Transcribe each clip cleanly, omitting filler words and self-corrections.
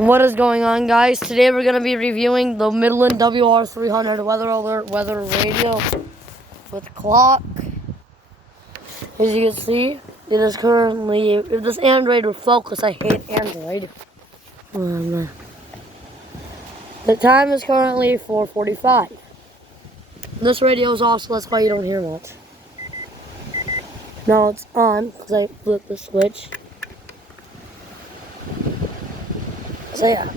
What is going on, guys? Today we're going to be reviewing the Midland WR300 weather alert weather radio with clock. As you can see, it is currently, if this Android would focus, I hate Android. The time is currently 4:45. This radio is off, so that's why you don't hear much. Now it's on, because I flipped the switch. So yeah,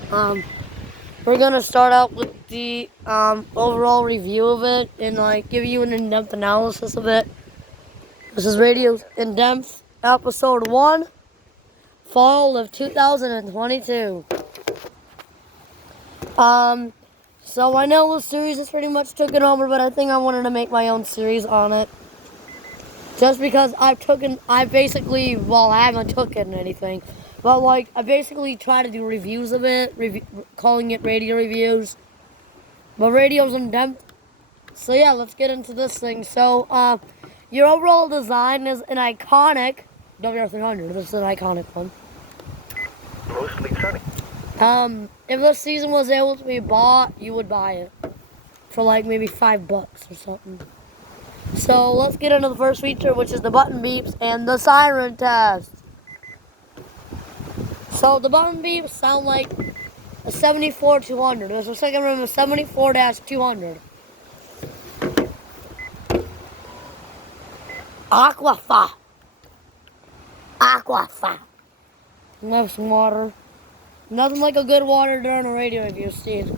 we're gonna start out with the overall review of it and give you an in-depth analysis of it. This is Radio In-Depth, episode 1, fall of 2022. So I know the series is pretty much taken over, but I think I wanted to make my own series on it. Just because I haven't taken anything. But I basically try to do reviews of it, calling it radio reviews. But radio's in depth. So yeah, let's get into this thing. So, your overall design is an iconic WR300. This is an iconic one. Mostly sunny. If this season was able to be bought, you would buy it for maybe $5 or something. So let's get into the first feature, which is the button beeps and the siren test. So the button beeps sound like a 74-200. There's a second room of 74-200. Aquafa. Love some water. Nothing like a good water during a radio review, Steve.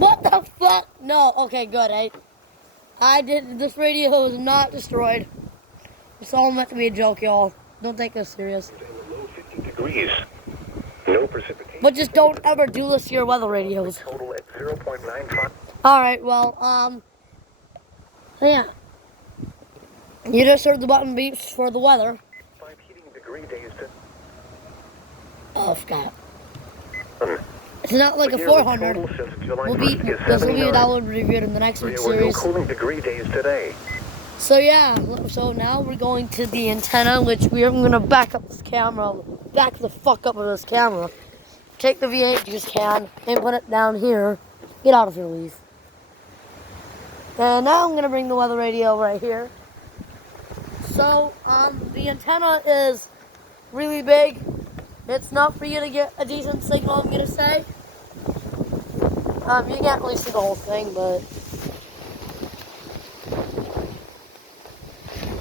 What the fuck? No, okay, good. This radio is not destroyed. It's all meant to be a joke, y'all. Don't take this serious. Low 50 degrees. No precipitation. But just don't ever do this to your weather radios. Total at 0.95. Alright, well, yeah. You just heard the button beeps for the weather. 5 heating degree days to... Oh, Scott. It's not like a 400. This will be download reviewed in the next week's series. Cooling degree days today. So yeah, so now we're going to the antenna, which I'm going to back the fuck up with this camera. Take the V8 juice can and put it down here. Get out of here, leave. And now I'm going to bring the weather radio right here. So, the antenna is really big. It's not for you to get a decent signal, I'm going to say. You can't really see the whole thing, but...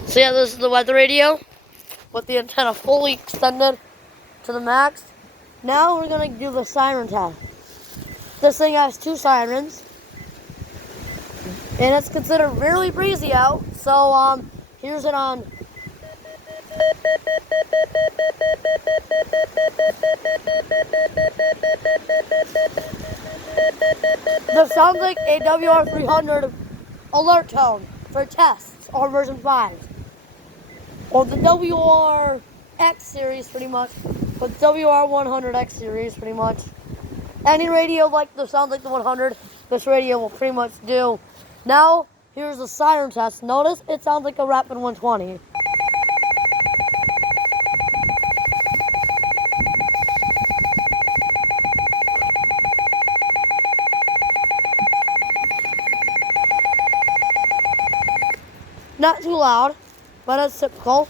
So yeah, this is the weather radio with the antenna fully extended to the max. Now we're going to do the siren test. This thing has 2 sirens. And it's considered really breezy out. So here's it on. This sounds like a WR300 alert tone for tests or version 5. Or the WRX series pretty much. But WR100X series pretty much. Any radio sounds like the 100, this radio will pretty much do. Now, here's the siren test. Notice it sounds like a Rapid 120. Not too loud, but it's typical.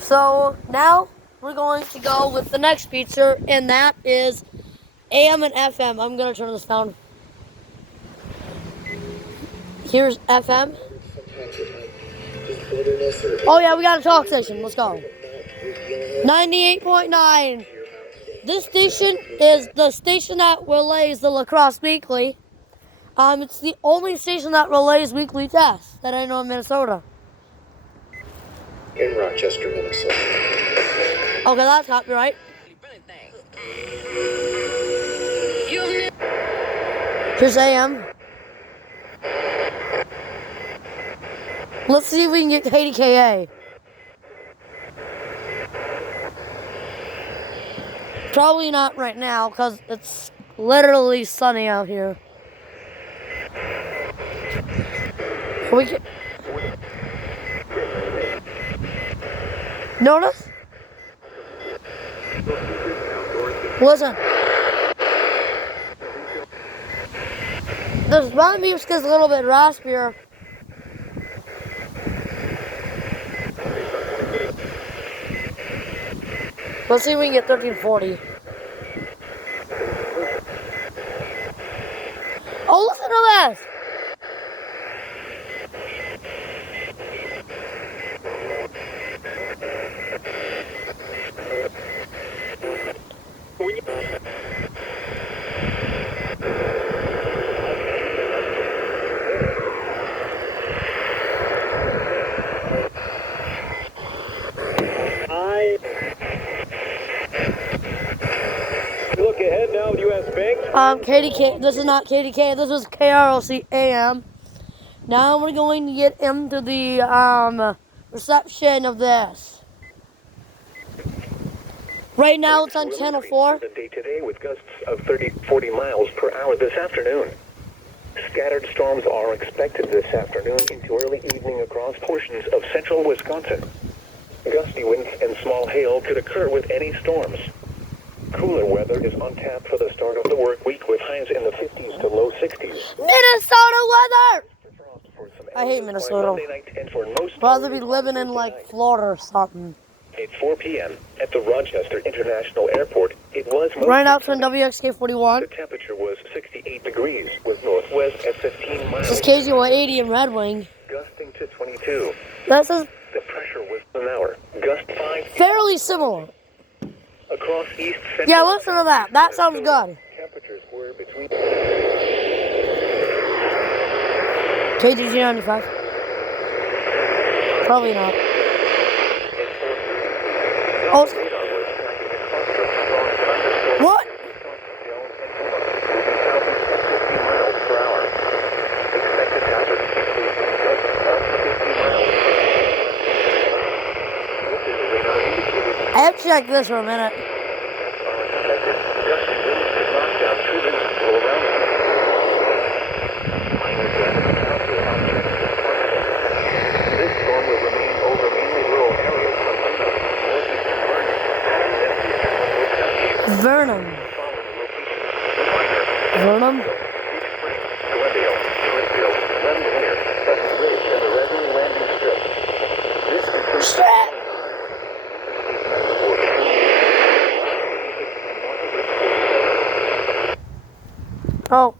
So now we're going to go with the next feature, and that is AM and FM. I'm going to turn this down. Here's FM. Oh yeah, we got a talk station. Let's go. 98.9. This station is the station that relays the Lacrosse Weekly. It's the only station that relays weekly tests that I know in Minnesota. In Rochester, Minnesota. Okay, that's copyright. Here's AM. Let's see if we can get KDKA. Probably not right now because it's literally sunny out here. Notice? Listen. This my music is a little bit raspier. Let's see if we can get 1340. Oh, listen to this! Look ahead now, U.S. Bank. KDK, this is not KDK, this is KROC AM. Now we're going to get into the reception of this. Right now it's on channel 4. The day today with gusts of 30-40 miles per hour this afternoon. Scattered storms are expected this afternoon into early evening across portions of central Wisconsin. Gusty winds and small hail could occur with any storms. Cooler weather is on tap for the start of the work week with highs in the 50s to low 60s. Minnesota weather! I hate By Minnesota. Monday night and for most Rather be living in like Florida or something. At 4 p.m. at the Rochester International Airport, it was mostly Right out from sunny. WXK41. The temperature was 68 degrees with northwest at 15 miles. This is KZY80 in Red Wing. Gusting to 22. This is The pressure was an hour. Gust 5 fairly similar. across east central. Yeah, listen to that. That sounds good. Temperatures were between KDG95. Probably not. Oh. What? I have to check this for a minute. Vernon. Vernon? Shit! Oh.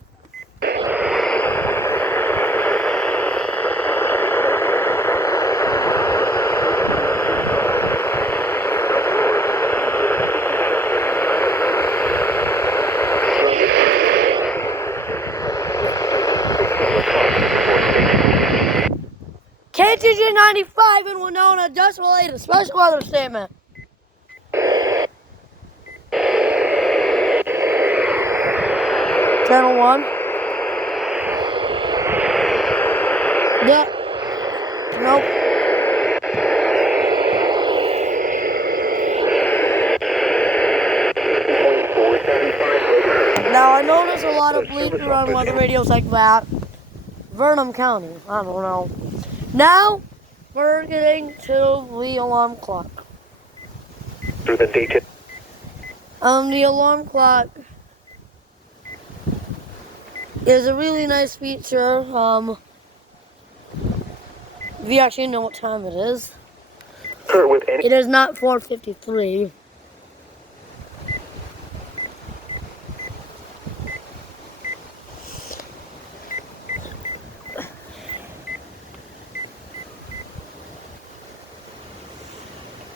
KTG 95 in Winona just released a special weather statement. Channel 1. Yeah. Nope. Now I know there's a lot of bleeping on weather radios like that. Vernon County. I don't know. Now, we're getting to the alarm clock. through the day to The alarm clock is a really nice feature. If you actually know what time it is. occur with any It is not 4:53.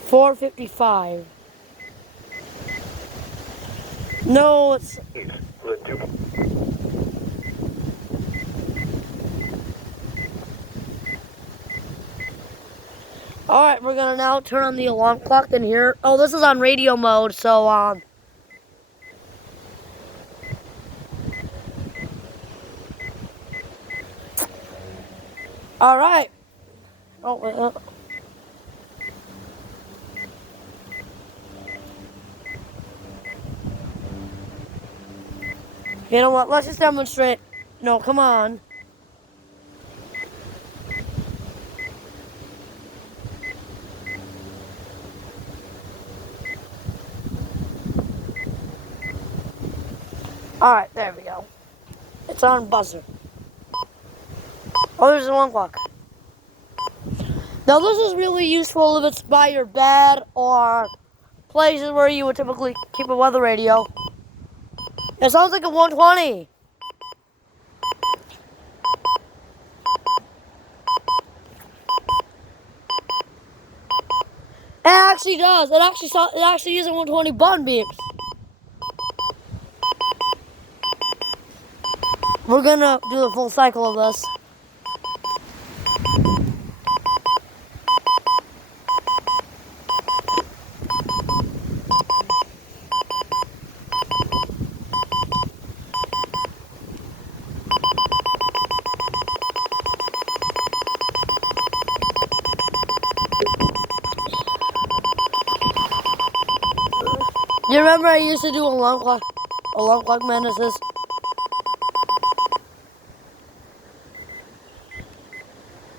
$4:55. No, it's the two. alright. We're gonna now turn on the alarm clock in here. Oh, this is on radio mode, so alright. Oh, wait, you know what? Let's just demonstrate. No, come on. Alright, there we go. It's on buzzer. Oh, there's the alarm clock. Now this is really useful if it's by your bed or places where you would typically keep a weather radio. It sounds like a 120. It actually does. It actually is a 120 button beeps. We're gonna do the full cycle of this. You remember I used to do alarm clock menaces?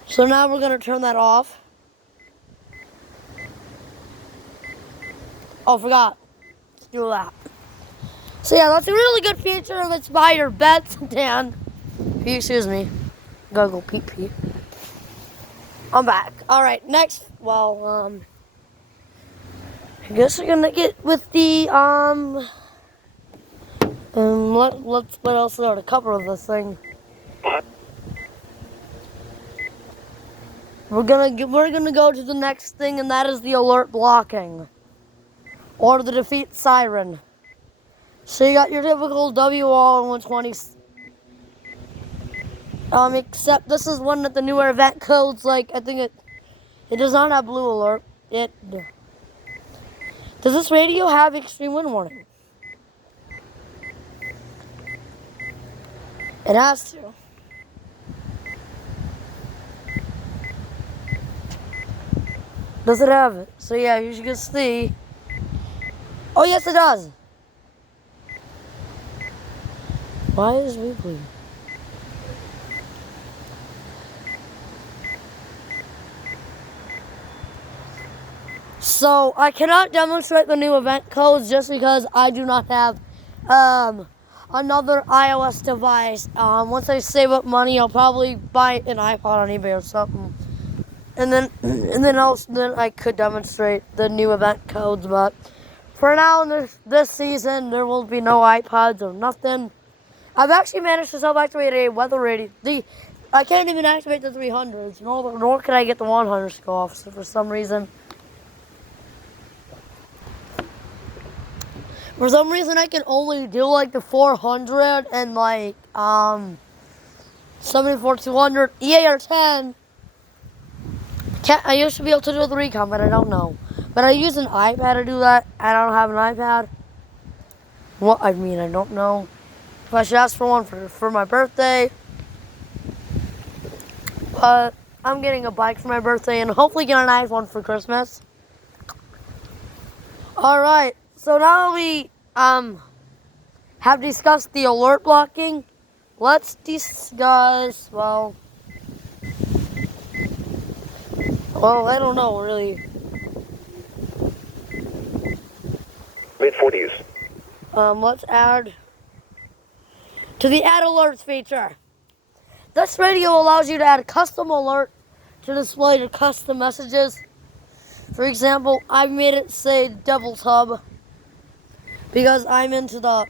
So now we're gonna turn that off. Oh, forgot. Let's do that. So yeah, that's a really good feature if it's by your bed, Dan. Excuse me. Gotta go pee pee. I'm back. Alright, next, well, I guess we're gonna get with the, what else is there to cover of this thing? We're gonna go to the next thing, and that is the alert blocking, or the defeat siren. So you got your typical WR120, except this is one that the newer event codes, like, I think it does not have blue alert. Does this radio have extreme wind warning? It has to. Does it have it? So yeah, you should see. Oh yes, it does. Why is it blue? So I cannot demonstrate the new event codes just because I do not have another iOS device. Once I save up money, I'll probably buy an iPod on eBay or something. And then I could demonstrate the new event codes, but for now in this season there will be no iPods or nothing. I've actually managed to self-activate a weather radio. I can't even activate the 300s, nor can I get the 100s to go off. So for some reason I can only do like the 400 and like 74-200 EAR10. I used to be able to do the recon, but I don't know. But I use an iPad to do that. I don't have an iPad. I don't know if I should ask for one for my birthday. But I'm getting a bike for my birthday and hopefully get an iPhone for Christmas. Alright, so now we have discussed the alert blocking. Let's discuss, well, I don't know, really. Mid-40s. Let's add to the add alerts feature. This radio allows you to add a custom alert to display your custom messages. For example, I've made it say Devil's Hub because I'm into the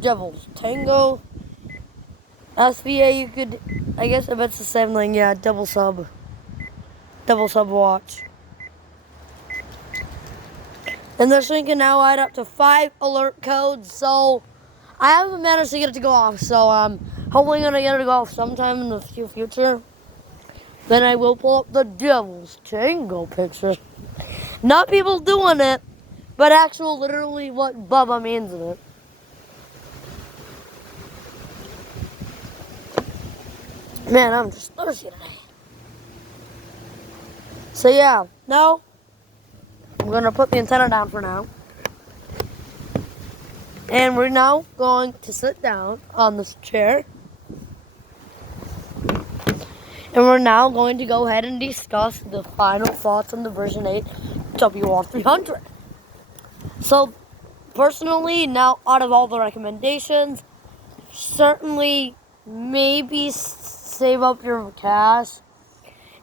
Devil's Tango. SVA, you could, I guess if it's the same thing, yeah, Devil's Hub watch. And this thing can now add up to 5 alert codes, so I haven't managed to get it to go off, so I'm hopefully going to get it to go off sometime in the future. Then I will pull up the Devil's Tango picture. Not people doing it, but actual literally what Bubba means in it. Man, I'm just thirsty today. So yeah, now I'm going to put the antenna down for now. And we're now going to sit down on this chair. And we're now going to go ahead and discuss the final thoughts on the version 8 WR300. So, personally, now out of all the recommendations, certainly maybe save up your cash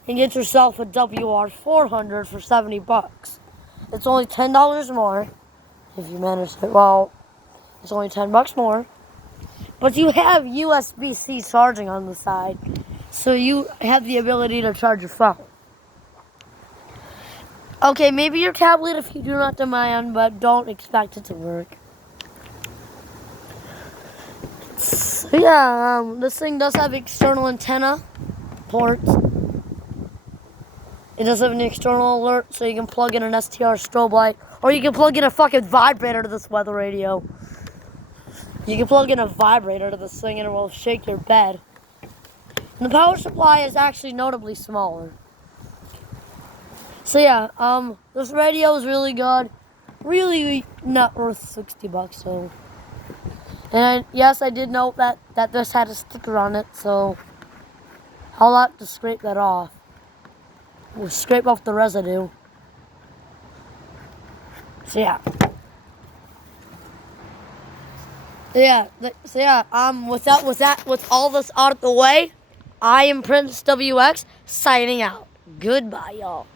and get yourself a WR300 for 70 bucks. It's only $10 more if you manage it. Well, it's only 10 bucks more. But you have USB-C charging on the side, so you have the ability to charge your phone. Okay, maybe your tablet if you do not demand, but don't expect it to work. So yeah, this thing does have external antenna ports. It does have an external alert, so you can plug in an STR strobe light, or you can plug in a fucking vibrator to this weather radio. You can plug in a vibrator to this thing and it will shake your bed. And the power supply is actually notably smaller. So yeah, this radio is really good. Really not worth 60 bucks though. And yes, I did note that this had a sticker on it, so I'll have to scrape that off. We'll scrape off the residue. So yeah. With all this out of the way, I am Prince WX signing out. Goodbye, y'all.